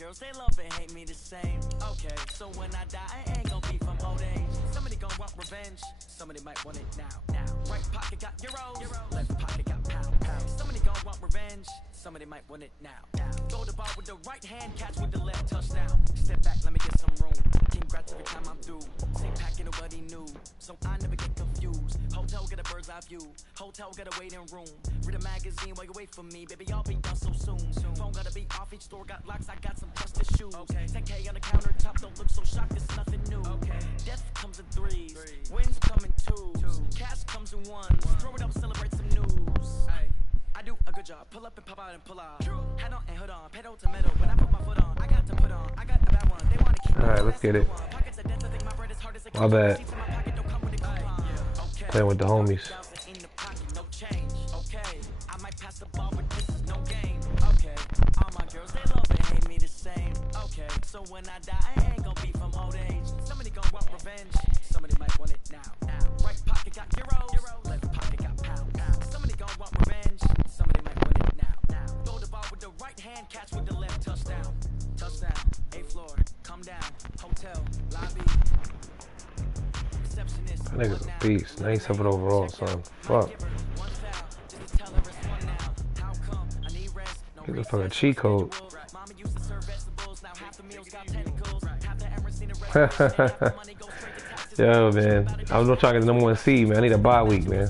girls, they love and hate me the same. Okay, so when I die, I ain't gonna be from old age. Somebody gonna want revenge, somebody might want it now. Right pocket got euros, left pocket got pounds. Somebody gonna want revenge, somebody might want it now. Go to bar with the right hand, catch with the left, touchdown. Step back, let me get some room. Congrats every time I'm through. Same packet, nobody knew, so I never get confused. Hotel get a bird's eye view, hotel get a waiting room. Read a magazine while you wait for me, baby, I'll be done so soon. Phone gotta be off, each store got locks, I got some trusted shoes. 10K on the countertop, don't look so shocked, it's nothing new. Death comes in threes, wins come in twos, cash comes in ones. Throw it up, celebrate some news. I do a good job, pull up and pop out and pull out. Hat on and hood on, pedal to metal, when I put my foot on, I got to put on, I got a bad one, they wanna keep. Alright, let's get it. My bad. Playing with the homies. So when I die, I ain't gonna be from old age. Somebody gonna want revenge, somebody might want it now. Right pocket got euros, left pocket got pounds. Somebody gonna want revenge, somebody might want it now. Throw the ball with the right hand, catch with the left, touchdown. Touchdown, 8th floor, come down, hotel, lobby. Receptionist, That nigga's a beast. 97 overall, son. Fuck. He's a fucking cheat code. Yo, man. I was trying to get the number 1 seed, man. I need a bye week, man.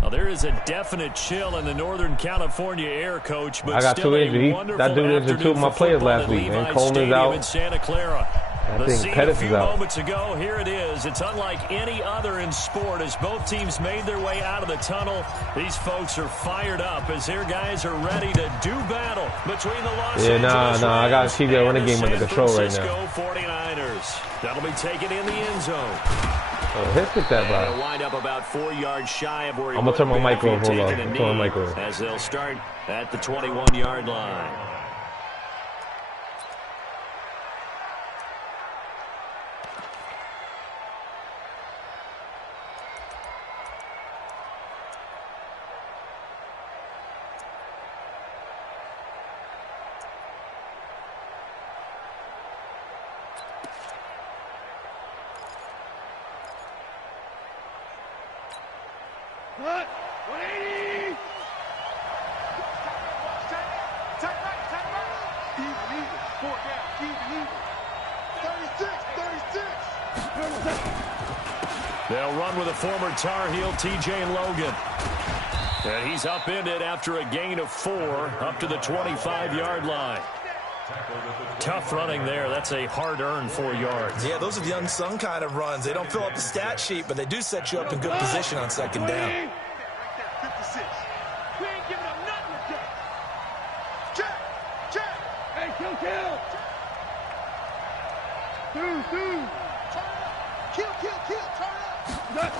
Well, there is a definite chill in the Northern California air, Coach. But I got 2 injuries. That dude injured 2 of my players last week, man. Coleman's out. In Santa Clara. I think Pettis is out. Moments ago, here it is. It's unlike any other in sport as both teams made their way out of the tunnel. These folks are fired up as their guys are ready to do battle between the Los Angeles Rams I got to keep that running game under control right San now. Francisco 49ers. That'll be taken in the end zone. Oh, he'll pick that by. It'll wind up about 4 yards shy of where he I'm gonna turn my mic off. Hold on. taking a Turn my mic knee off. as they'll start at the 21-yard line. What? 180! Tight right. Even. 4 down. Even. 36. They'll run with a former Tar Heel, TJ Logan. And he's upended after a gain of 4 up to the 25-yard line. Tough running there. That's a hard-earned 4 yards. Yeah, those are the unsung kind of runs. They don't fill up the stat sheet, but they do set you up in good position on 2nd down. 56. We ain't giving up nothing today. Check. Hey, kill. Two. Turn up.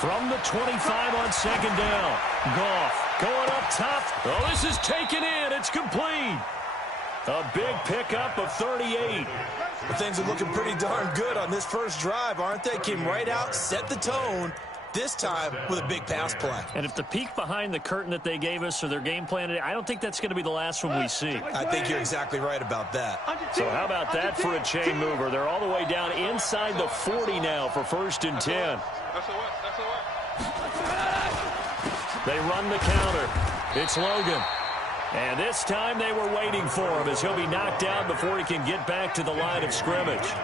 From the 25 on 2nd down. Goff going up top. Oh, this is taken in. It's complete. A big pickup of 38. But things are looking pretty darn good on this first drive, aren't they? Came right out, set the tone, this time with a big pass play. And if the peek behind the curtain that they gave us or their game plan, I don't think that's going to be the last one we see. I think you're exactly right about that. So how about that for a chain mover? They're all the way down inside the 40 now for 1st and 10. They run the counter. It's Logan. And this time they were waiting for him as he'll be knocked down before he can get back to the line of scrimmage.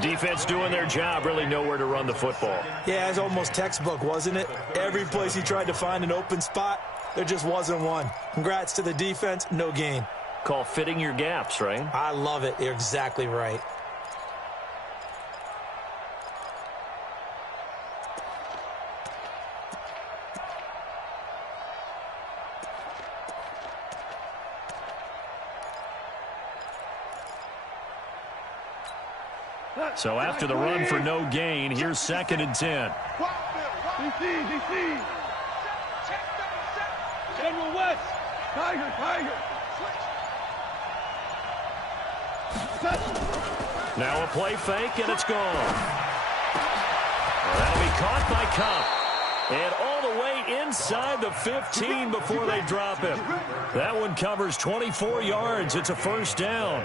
Defense doing their job, really nowhere to run the football. Yeah, it's almost textbook, wasn't it? Every place he tried to find an open spot, there just wasn't one. Congrats to the defense, no gain. Call fitting your gaps, right? I love it. You're exactly right. So after the run for no gain, here's 2nd and 10. DC. General West. Tiger. Now a play fake, and it's gone. Well, that'll be caught by Cup. And all the way inside the 15 before they drop him. That one covers 24 yards. It's a first down.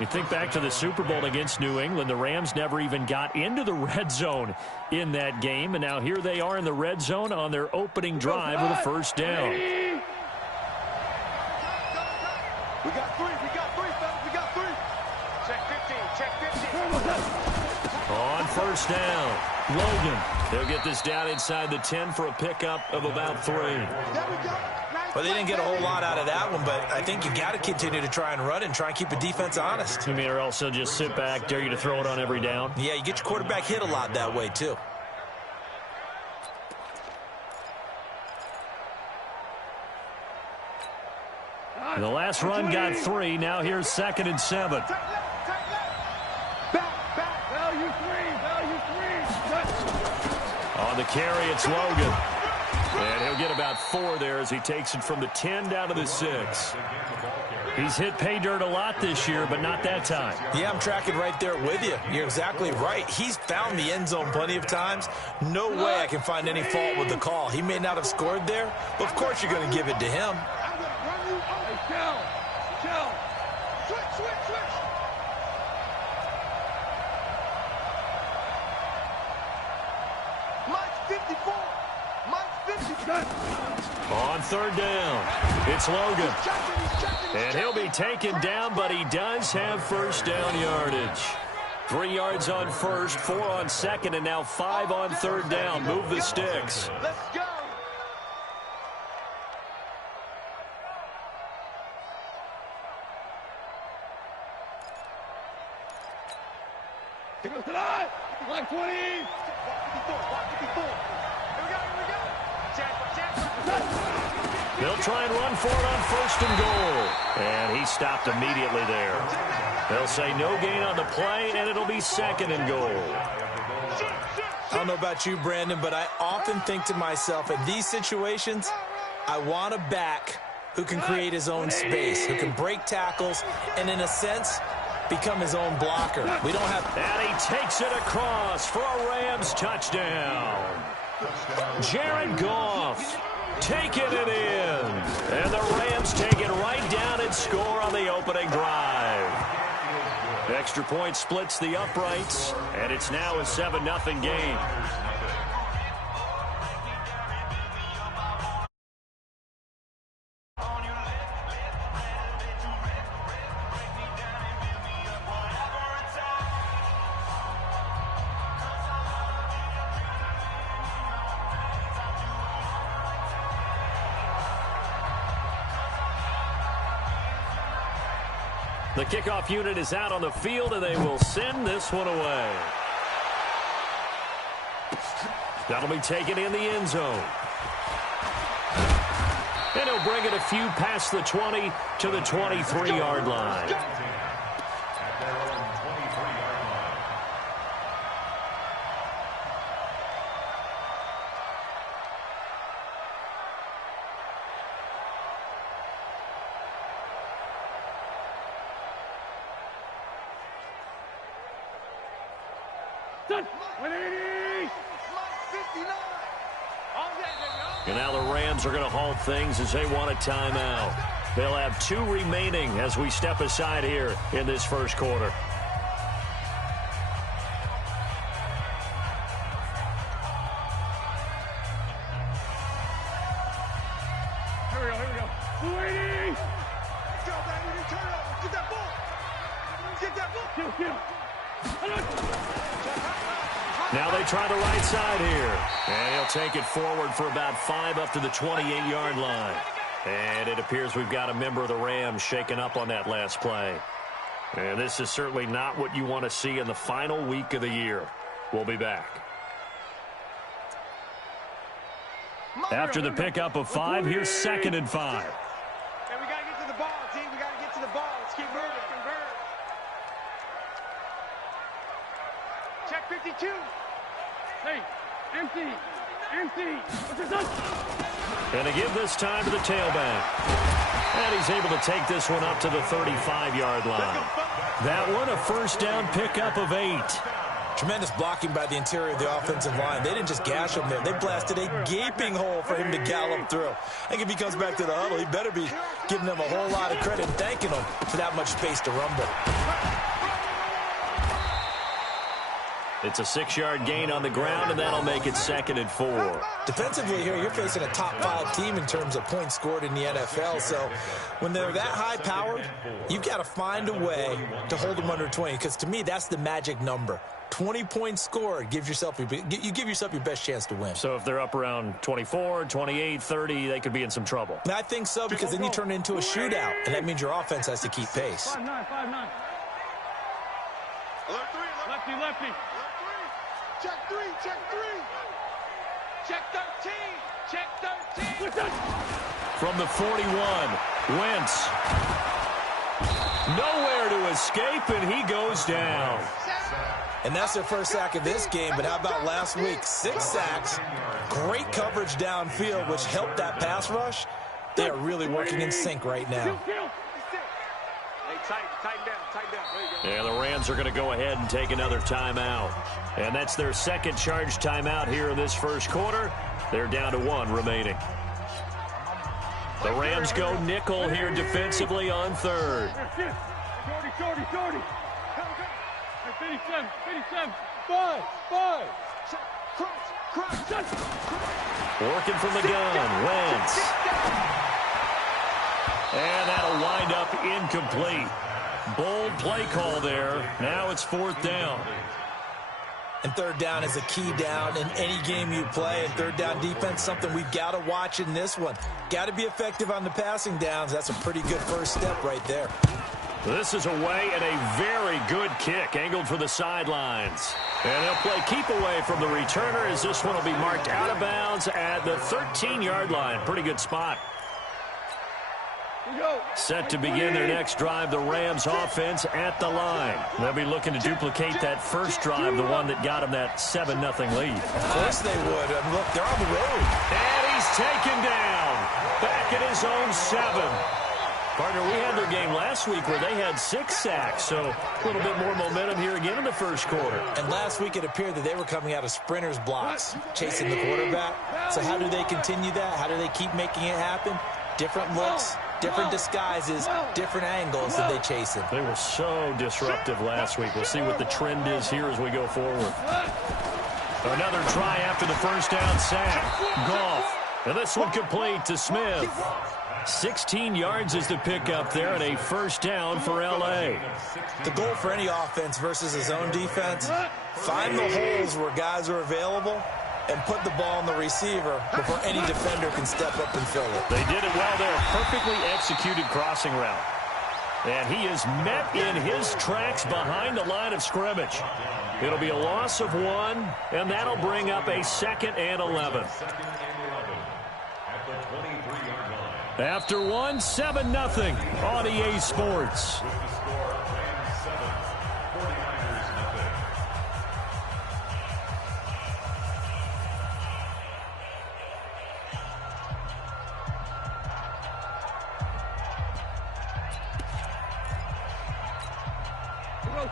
You think back to the Super Bowl against New England, the Rams never even got into the red zone in that game, and now here they are in the red zone on their opening drive with a first down. We got three, fellas, we got three. Check 15. On first down, Logan. They'll get this down inside the 10 for a pickup of about 3. There we go. Well, they didn't get a whole lot out of that one, but I think you got to continue to try and run and try and keep the defense honest. You mean, or else they'll just sit back, dare you to throw it on every down? Yeah, you get your quarterback hit a lot that way, too. The last run got 3. Now here's 2nd and 7. Back. Value three. On the carry, it's Logan. And he'll get about 4 there as he takes it from the 10 down to the 6. He's hit pay dirt a lot this year, but not that time. Yeah, I'm tracking right there with you. You're exactly right. He's found the end zone plenty of times. No way I can find any fault with the call. He may not have scored there, but of course you're going to give it to him. I'm going to run you over. Hey, Shell. Switch. Mike's 54. On 3rd down, it's Logan. And he'll be taken down, but he does have first down yardage. 3 yards on 1st, 4 on 2nd, and now 5 on 3rd down. Move the sticks. Let's go. Like 20. They'll try and run for it on 1st and goal. And he stopped immediately there. They'll say no gain on the play, and it'll be 2nd and goal. I don't know about you, Brandon, but I often think to myself, in these situations, I want a back who can create his own space, who can break tackles, and in a sense, become his own blocker. We don't have... And he takes it across for a Rams touchdown. Jared Goff taking it in. And the Rams take it right down and score on the opening drive. Extra point splits the uprights, and it's now a 7-0 game. The kickoff unit is out on the field, and they will send this one away. That'll be taken in the end zone. And he'll bring it a few past the 20 to the 23-yard line. And now the Rams are going to halt things as they want a timeout. They'll have 2 remaining as we step aside here in this first quarter. Here we go. 280. Let's go, baby. Turn it over. Get that ball. Now they try the right side here. And he'll take it forward for about 5 up to the 28-yard line. And it appears we've got a member of the Rams shaken up on that last play. And this is certainly not what you want to see in the final week of the year. We'll be back. After the pickup of 5, here's 2nd and 5. Hey, we got to get to the ball, team. We got to get to the ball. Let's keep moving. Check 52. Hey, empty. And to give this time to the tailback. And he's able to take this one up to the 35-yard line. That one, a first down pickup of 8. Tremendous blocking by the interior of the offensive line. They didn't just gash him there. They blasted a gaping hole for him to gallop through. I think if he comes back to the huddle, he better be giving them a whole lot of credit and thanking them for that much space to rumble. It's a 6-yard gain on the ground, and that'll make it 2nd and 4. Defensively here, you're facing a top-5 team in terms of points scored in the NFL. So when they're that high-powered, you've got to find a way to hold them under 20. Because to me, that's the magic number. 20 points scored gives yourself you give yourself your best chance to win. So if they're up around 24, 28, 30, they could be in some trouble. I think so, because then you turn it into a shootout, and that means your offense has to keep pace. 5-9, 5-9. Alert 3, lefty, lefty. Check 3, check 3. Check 13, check 13. From the 41, Wentz. Nowhere to escape, and he goes down. And that's their first sack of this game, but how about last week? 6 sacks, great coverage downfield, which helped that pass rush. They are really working in sync right now. Tighten down. There you go. Yeah, the Rams are going to go ahead and take another timeout. And that's their second charged timeout here in this first quarter. They're down to 1 remaining. The Rams go nickel here defensively on 3rd. Shorty. 57. 5. Working from the gun, Wentz. And that'll wind up incomplete. Bold play call there. Now it's 4th down. And 3rd down is a key down in any game you play. And 3rd down defense, something we've got to watch in this one. Got to be effective on the passing downs. That's a pretty good first step right there. This is away and a very good kick angled for the sidelines. And they'll play keep away from the returner as this one will be marked out of bounds at the 13-yard line. Pretty good spot. Set to begin their next drive, the Rams offense at the line. They'll be looking to duplicate that first drive, the one that got them that 7-0 lead. Of course they would. Look, they're on the road. And he's taken down. Back at his own 7. Partner, we had their game last week where they had 6 sacks, so a little bit more momentum here again in the first quarter. And last week it appeared that they were coming out of sprinters blocks, chasing the quarterback. So how do they continue that? How do they keep making it happen? Different looks, different disguises, different angles that they chase him. They were so disruptive last week. We'll see what the trend is here as we go forward. Another try after the first down sack. Goff. And this one complete to Smith. 16 yards is the pickup there and a first down for L.A. The goal for any offense versus his own defense, find the holes where guys are available and put the ball on the receiver before any defender can step up and fill it. They did it well there. Perfectly executed crossing route. And he is met in his tracks behind the line of scrimmage. It'll be a loss of 1, and that'll bring up a 2nd and 11. After 1, 7-0 on EA Sports.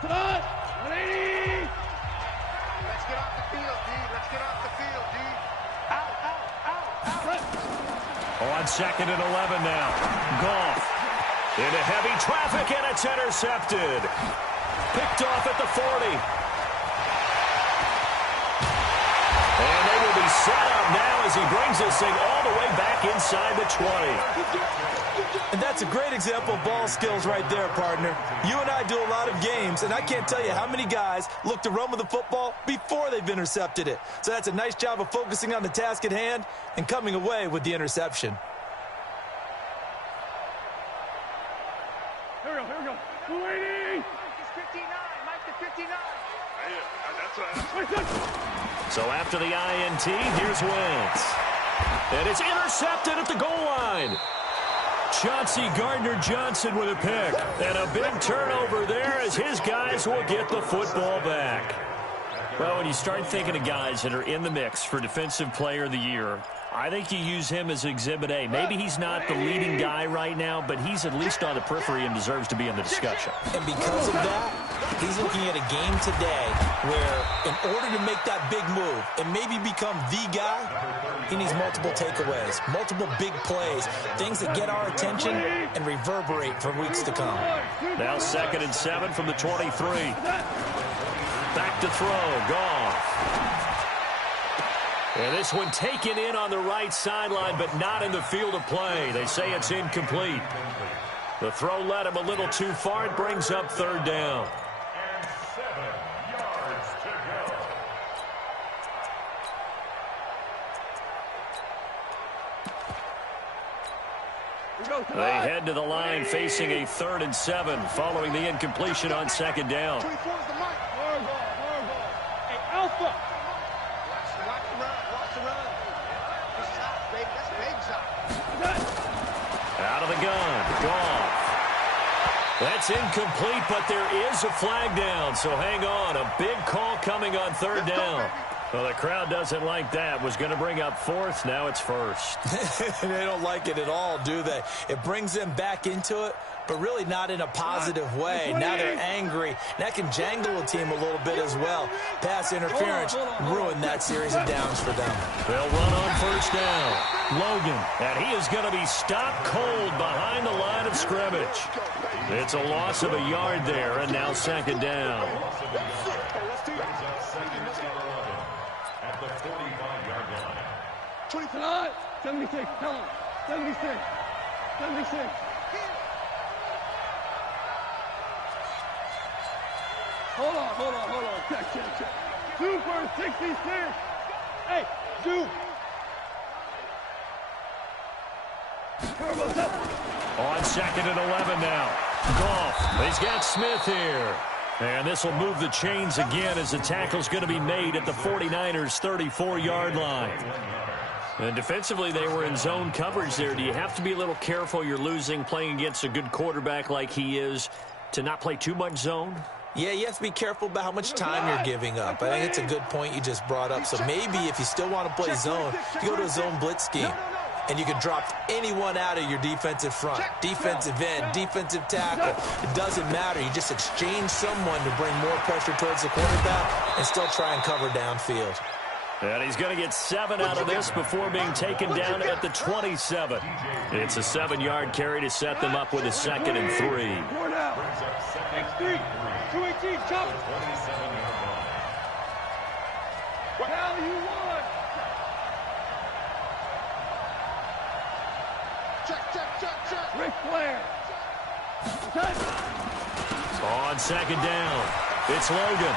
Tonight, 180. Let's get off the field, D. Let's get off the field, D. Out. On 2nd and 11 now. Goff into heavy traffic, and it's intercepted. Picked off at the 40. And they will be set up now as he brings this thing all the way back inside the 20. And that's a great example of ball skills right there, partner. You and I do a lot of games, and I can't tell you how many guys look to run with the football before they've intercepted it. So that's a nice job of focusing on the task at hand and coming away with the interception. Here we go. 280. Mike the 59. That's right. So after the INT, here's Wentz. And it's intercepted at the goal line. Chauncey Gardner-Johnson with a pick. And a big turnover there as his guys will get the football back. Well, when you start thinking of guys that are in the mix for Defensive Player of the Year, I think you use him as Exhibit A. Maybe he's not the leading guy right now, but he's at least on the periphery and deserves to be in the discussion. And because of that, He's looking at a game today where in order to make that big move and maybe become the guy, he needs multiple takeaways, multiple big plays, things that get our attention and reverberate for weeks to come. Now 2nd and 7 from the 23. Back to throw. Goff. And this one taken in on the right sideline, but not in the field of play. They say it's incomplete. The throw led him a little too far. It brings up 3rd down. They head to the line facing a 3rd and 7 following the incompletion on 2nd down. Hey, Alpha! Watch the run. Good shot, baby. That's a big shot. Out of the gun. Goff. That's incomplete, but there is a flag down, so hang on. A big call coming on 3rd down. Well, the crowd doesn't like that. Was going to bring up 4th. Now it's 1st. They don't like it at all, do they? It brings them back into it, but really not in a positive way. Now they're angry. That can jangle a team a little bit as well. Pass interference ruined that series of downs for them. They'll run on 1st down. Logan, and he is going to be stopped cold behind the line of scrimmage. It's a loss of a yard there, and now 2nd down. At the 45-yard line. 25, 76, tell him. 76, 76. Hold on. Check. Super 66. Hey, Duke. Turbo's up. On 2nd and 11 now. Goff. He's got Smith here. And this will move the chains again as the tackle's going to be made at the 49ers' 34-yard line. And defensively, they were in zone coverage there. Do you have to be a little careful you're losing playing against a good quarterback like he is to not play too much zone? Yeah, you have to be careful about how much time you're giving up. I think it's a good point you just brought up. So maybe if you still want to play zone, you go to a zone blitz scheme. And you can drop anyone out of your defensive front, defensive end, defensive tackle. It doesn't matter. You just exchange someone to bring more pressure towards the quarterback and still try and cover downfield. And he's going to get 7 out of this before being taken down at the 27. It's a 7-yard carry to set them up with a 2nd and 3. X3, 218, chop it. What hell you want? Check. Ric Flair. On 2nd down, it's Logan.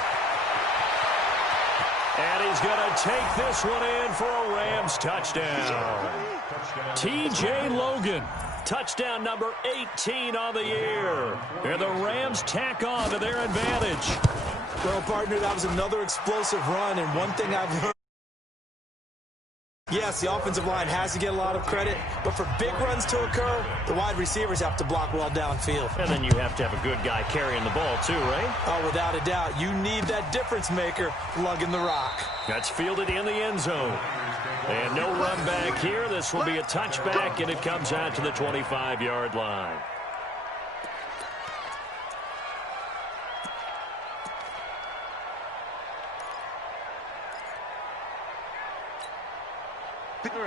And he's going to take this one in for a Rams touchdown. T.J. Logan, touchdown number 18 on the year. And the Rams tack on to their advantage. Well, partner, that was another explosive run, and one thing I've learned. Yes, the offensive line has to get a lot of credit, but for big runs to occur, the wide receivers have to block well downfield. And then you have to have a good guy carrying the ball too, right? Oh, without a doubt. You need that difference maker lugging the rock. That's fielded in the end zone. And no run back here. This will be a touchback, and it comes out to the 25-yard line.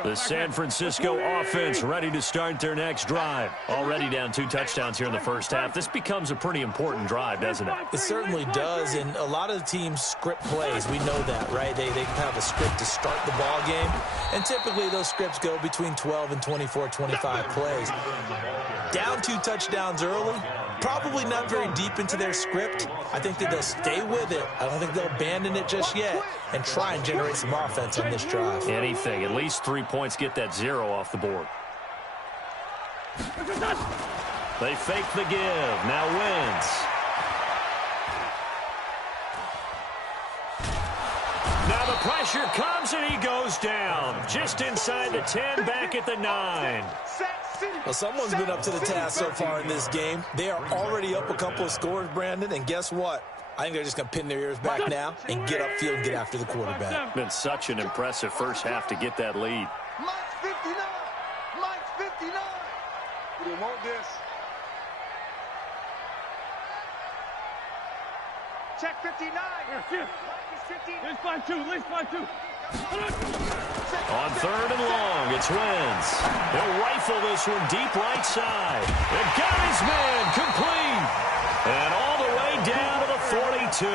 The San Francisco offense ready to start their next drive. Already down 2 touchdowns here in the first half. This becomes a pretty important drive, doesn't it? It certainly does, and a lot of the teams script plays. We know that, right? They have a script to start the ball game, and typically those scripts go between 12 and 24, 25 plays. Down 2 touchdowns early, probably not very deep into their script. I think that they'll stay with it. I don't think they'll abandon it just yet and try and generate some offense on this drive. Anything. At least 3 points, get that 0 off the board. They fake the give. Now wins. Now the pressure comes and he goes down. Just inside the 10, back at the 9. Well, someone's been up to the task so far in this game. They are already up a couple of scores, Brandon, and guess what? I think they're just going to pin their ears back now and get upfield and get after the quarterback. Been such an impressive first half to get that lead. Mike's 59. Mike's 59. We didn't want this. check 59. Here, let's fly two. On third and long, it's Wentz. He'll rifle this one deep right side. It got his man complete. And all the way down to the 42.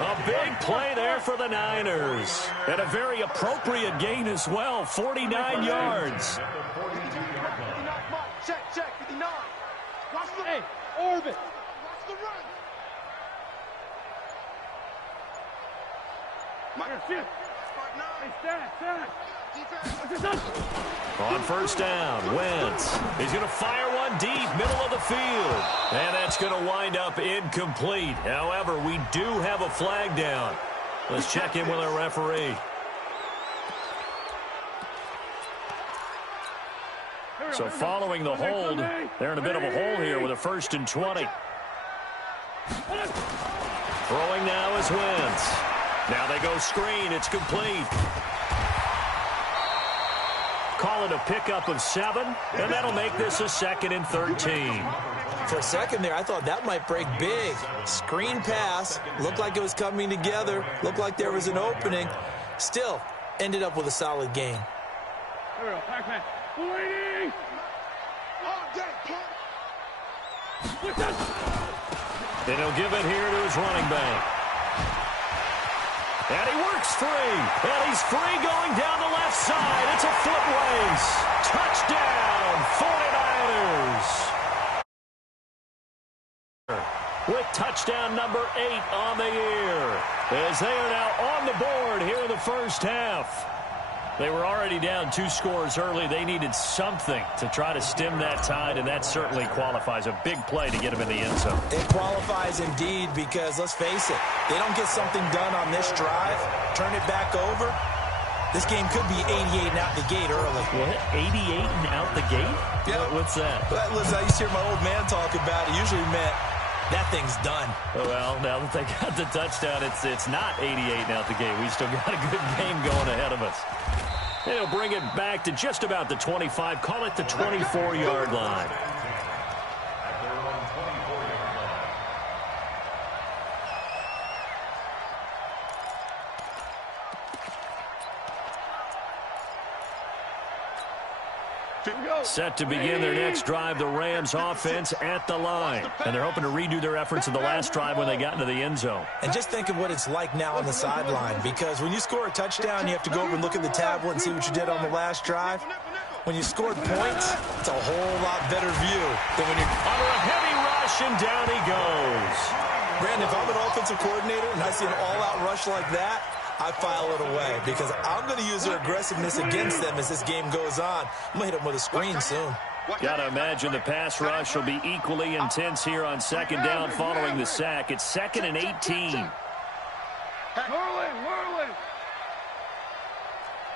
A big play there for the Niners. And a very appropriate gain as well, 49 yards. Check, 59. Watch the orbit. Watch the run. On first down, Wentz. He's going to fire one deep, middle of the field. And that's going to wind up incomplete. However, we do have a flag down. Let's check in with our referee. So following the hold, they're in a bit of a hole here with a 1st and 20. Throwing now is Wentz. Now they go screen. It's complete. Call it a pickup of 7, and that'll make this a 2nd and 13. For a second there, I thought that might break big. Screen pass. Looked like it was coming together. Looked like there was an opening. Still, ended up with a solid gain. And he'll give it here to his running back. And he works free. And he's free going down the left side. It's a foot race. Touchdown, 49ers. With touchdown number 8 on the year. As they are now on the board here in the first half. They were already down 2 scores early. They needed something to try to stem that tide, and that certainly qualifies. A big play to get them in the end zone. It qualifies indeed because, let's face it, they don't get something done on this drive, turn it back over, this game could be 88 and out the gate early. What? 88 and out the gate? Yeah. What's that? Well, listen, I used to hear my old man talk about it. Usually meant that thing's done. Well, now that they got the touchdown, it's not 88 and out the gate. We still got a good game going ahead of us. They'll bring it back to just about the 25. Call it the 24-yard line. Set to begin their next drive, the Rams offense at the line. And they're hoping to redo their efforts in the last drive when they got into the end zone. And just think of what it's like now on the sideline, because when you score a touchdown, you have to go over and look at the tablet and see what you did on the last drive. When you scored points, it's a whole lot better view than when you're under a heavy rush, and down he goes. Brandon, if I'm an offensive coordinator and I see an all-out rush like that, I file it away because I'm going to use their aggressiveness against them as this game goes on. I'm going to hit them with a screen soon. Got to imagine the pass rush will be equally intense here on 2nd down following the sack. It's 2nd and 18. Merlin.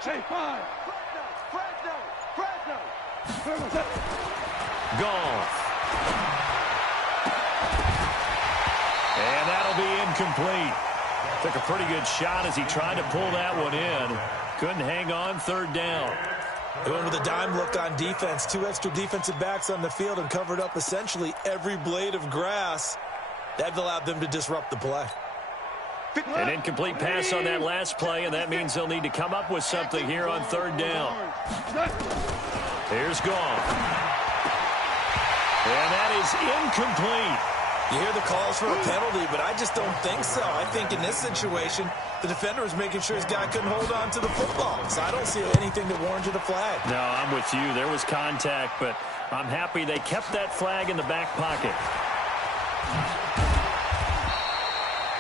Chase 5. Fresno. Goff. And that'll be incomplete. Took a pretty good shot as he tried to pull that one in. Couldn't hang on 3rd down. They went with a dime look on defense. 2 extra defensive backs on the field and covered up essentially every blade of grass. That allowed them to disrupt the play. An incomplete pass on that last play, and that means they'll need to come up with something here on 3rd down. Here's Goff. And that is incomplete. You hear the calls for a penalty, but I just don't think so. I think in this situation, the defender was making sure his guy couldn't hold on to the football. So I don't see anything that warranted a flag. No, I'm with you. There was contact, but I'm happy they kept that flag in the back pocket.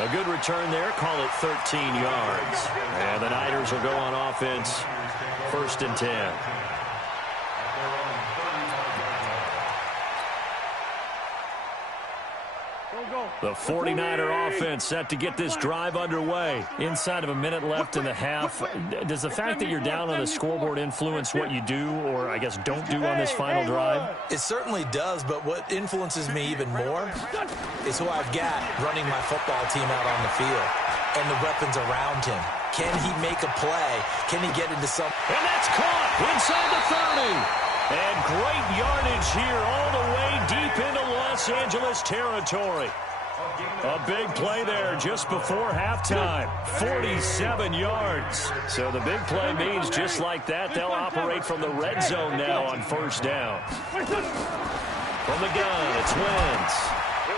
A good return there. Call it 13 yards. And the Niners will go on offense. 1st and 10. The 49er offense set to get this drive underway. Inside of a minute left in the half. Does the fact that you're down on the scoreboard influence what you do, or I guess don't do on this final drive? It certainly does, but what influences me even more is who I've got running my football team out on the field and the weapons around him. Can he make a play? Can he get into some... And that's caught inside the 30. And great yardage here all the way deep into Los Angeles territory. A big play there just before halftime. 47 yards. So the big play means just like that, they'll operate from the red zone now on first down. From the gun, it's Wentz.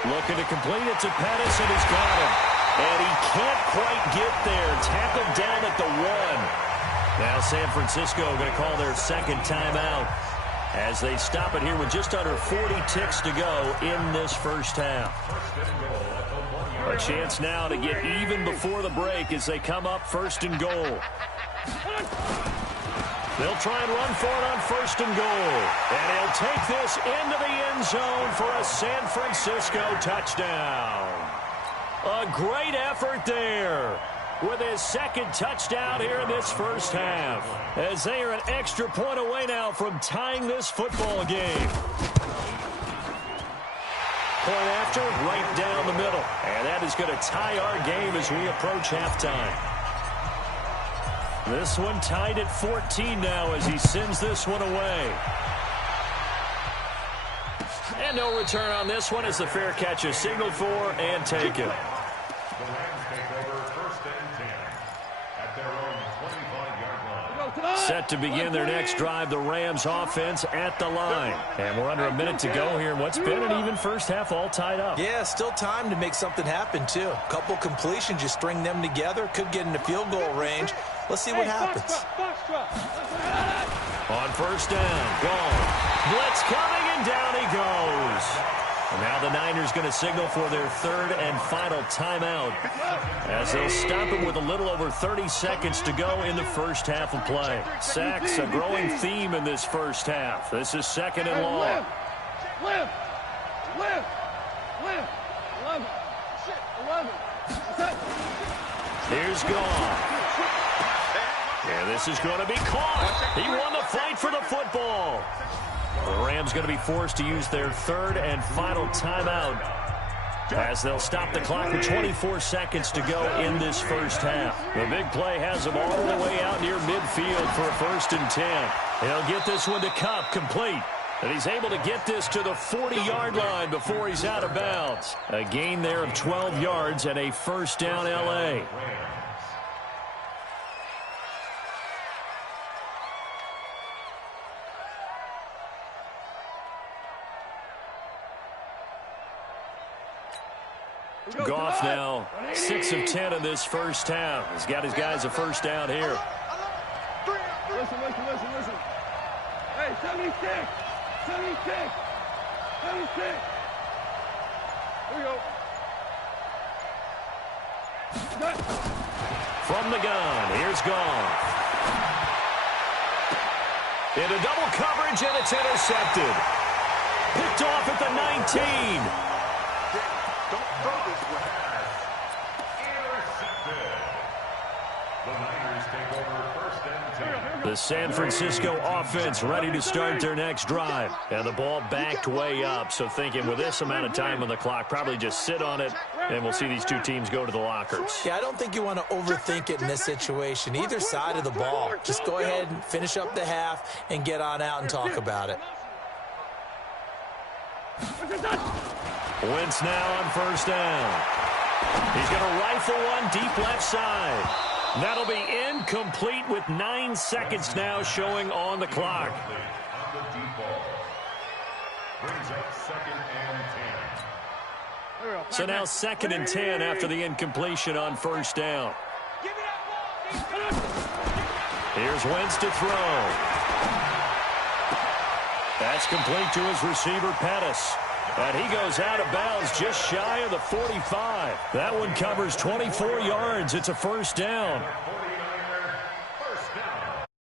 Looking to complete it to Pettis, and he's got him. And he can't quite get there. Tackled down at the 1. Now San Francisco going to call their second timeout as they stop it here with just under 40 ticks to go in this first half. A chance now to get even before the break as they come up first and goal. They'll try and run for it on first and goal. And he'll take this into the end zone for a San Francisco touchdown. A great effort there with his second touchdown here in this first half, as they are an extra point away now from tying this football game. Point after, right down the middle. And that is going to tie our game as we approach halftime. This one tied at 14 now as he sends this one away. And no return on this one as the fair catch is signaled for and taken. Set to begin their next drive, the Rams offense at the line. And we're under a minute to go here in what's been an even first half, all tied up. Yeah, still time to make something happen, too. A couple completions, you string them together, could get into field goal range. Let's see what happens. On first down, gone. Blitz coming, and down he goes. And now the Niners going to signal for their third and final timeout as they'll stop him with a little over 30 seconds to go in the first half of play. Sacks, a growing theme in this first half. This is second and long. Live. 11. Here's gone. And this is going to be caught. He won the fight for the football. The Rams going to be forced to use their third and final timeout as they'll stop the clock with 24 seconds to go in this first half. The big play has him all the way out near midfield for a 1st and 10. He'll get this one to Kupp, complete. And he's able to get this to the 40-yard line before he's out of bounds. A gain there of 12 yards and a first down L.A. Goff now 6 of 10 in this first half. He's got his guys a first down here. Listen. Hey, 76. Here we go. From the gun, here's Goff. Into double coverage, and it's intercepted. Picked off at the 19. Don't throw this one. Intercepted. The Niners take over 1st and 10. The San Francisco offense ready to start their next drive. And the ball backed way up, so thinking with this amount of time on the clock, probably just sit on it, and we'll see these two teams go to the lockers. Yeah, I don't think you want to overthink it in this situation. Either side of the ball. Just go ahead and finish up the half and get on out and talk about it. Wentz now on first down. He's going to rifle one deep left side. That'll be incomplete with 9 seconds now showing on the clock. So now 2nd and 10 after the incompletion on first down. Here's Wentz to throw. That's complete to his receiver, Pettis. And he goes out of bounds just shy of the 45. That one covers 24 yards. It's a first down.